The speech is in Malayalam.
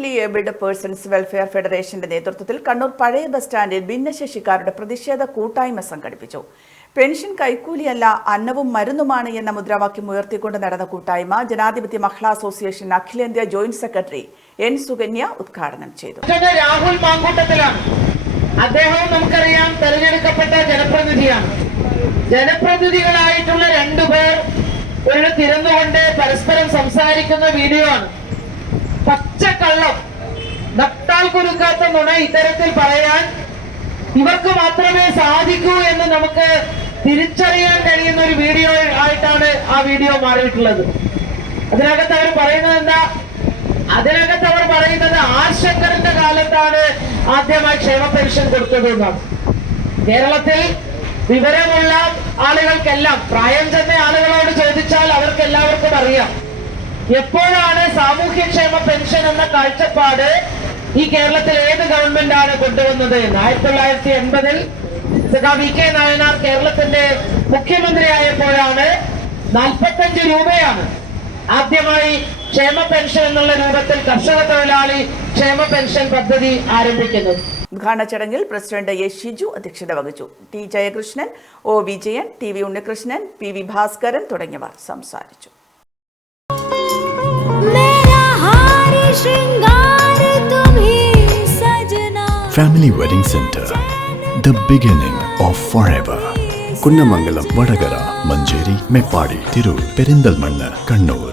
പെർമനന്റ്ലി ഏബിൾഡ് പേഴ്സൺസ് വെൽഫെയർ ഫെഡറേഷന്റെ നേതൃത്വത്തിൽ കണ്ണൂർ പഴയ ബസ് സ്റ്റാൻഡിൽ ഭിന്നശേഷിക്കാരുടെ പ്രതിഷേധ കൂട്ടായ്മ സംഘടിപ്പിച്ചു. പെൻഷൻ കൈക്കൂലിയല്ല, അന്നവും മരുന്നുമാണ് എന്ന മുദ്രാവാക്യം ഉയർത്തിക്കൊണ്ട് നടന്ന കൂട്ടായ്മ ജനാധിപത്യ മഹിളാ അസോസിയേഷൻ അഖിലേന്ത്യാ ജോയിന്റ് സെക്രട്ടറി എൻ സുകന്യ ഉദ്ഘാടനം ചെയ്തു. രാഹുൽ മാങ്കൂട്ടത്തിലാണ്. അദ്ദേഹം നമുക്കറിയാം തെരഞ്ഞെടുക്കപ്പെട്ട ജനപ്രതിനിധിയാണ്. ജനപ്രതിനിധികളായിട്ടുള്ള രണ്ടുപേർ ഒരു തിരന്നുകൊണ്ട് പരസ്പരം സംസാരിക്കുന്ന വീഡിയോ ആണ്. പച്ചക്കള്ളം, നട്ടാൽ കുരുക്കാത്ത നുണ ഇത്തരത്തിൽ പറയാൻ ഇവർക്ക് മാത്രമേ സാധിക്കൂ എന്ന് നമുക്ക് തിരിച്ചറിയാൻ കഴിയുന്ന ഒരു വീഡിയോ ആയിട്ടാണ് ആ വീഡിയോ മാറിയിട്ടുള്ളത്. അതിനകത്ത് അവർ പറയുന്നത് എന്താ? അതിനകത്ത് അവർ പറയുന്നത് ആശങ്കരന്റെ കാലത്താണ് ആദ്യമായി ക്ഷേമ പെൻഷൻ കൊടുത്തത് എന്നാണ്. കേരളത്തിൽ വിവരമുള്ള ആളുകൾക്കെല്ലാം, പ്രായം ചെന്ന ആളുകളോട് ചോദിച്ചാൽ അവർക്ക് എല്ലാവർക്കും അറിയാം എപ്പോഴാണ് സാമൂഹ്യക്ഷേമ പെൻഷൻ എന്ന കാഴ്ചപ്പാട് ഈ കേരളത്തിൽ ഏത് ഗവൺമെന്റാണ് കൊണ്ടുവന്നത് എന്ന്. 1980-ൽ വി കെ നായനാർ കേരളത്തിന്റെ മുഖ്യമന്ത്രിയായപ്പോഴാണ് 45 രൂപയാണ് ആദ്യമായി ക്ഷേമ പെൻഷൻ എന്നുള്ള രൂപത്തിൽ കർഷക തൊഴിലാളി ക്ഷേമ പെൻഷൻ പദ്ധതി ആരംഭിക്കുന്നത്. ഉദ്ഘാടന ചടങ്ങിൽ പ്രസിഡന്റ് എ ഷിജു അധ്യക്ഷത വഹിച്ചു. T Jayakrishnan, O Vijayan, T V Unnikrishnan, P V Bhaskaran തുടങ്ങിയവർ സംസാരിച്ചു. Family Wedding Center, the beginning of forever. Kunnamangalam, Vadakara, Manjeri, Meppadi, Tirur, Perinthalmanna, Kannur.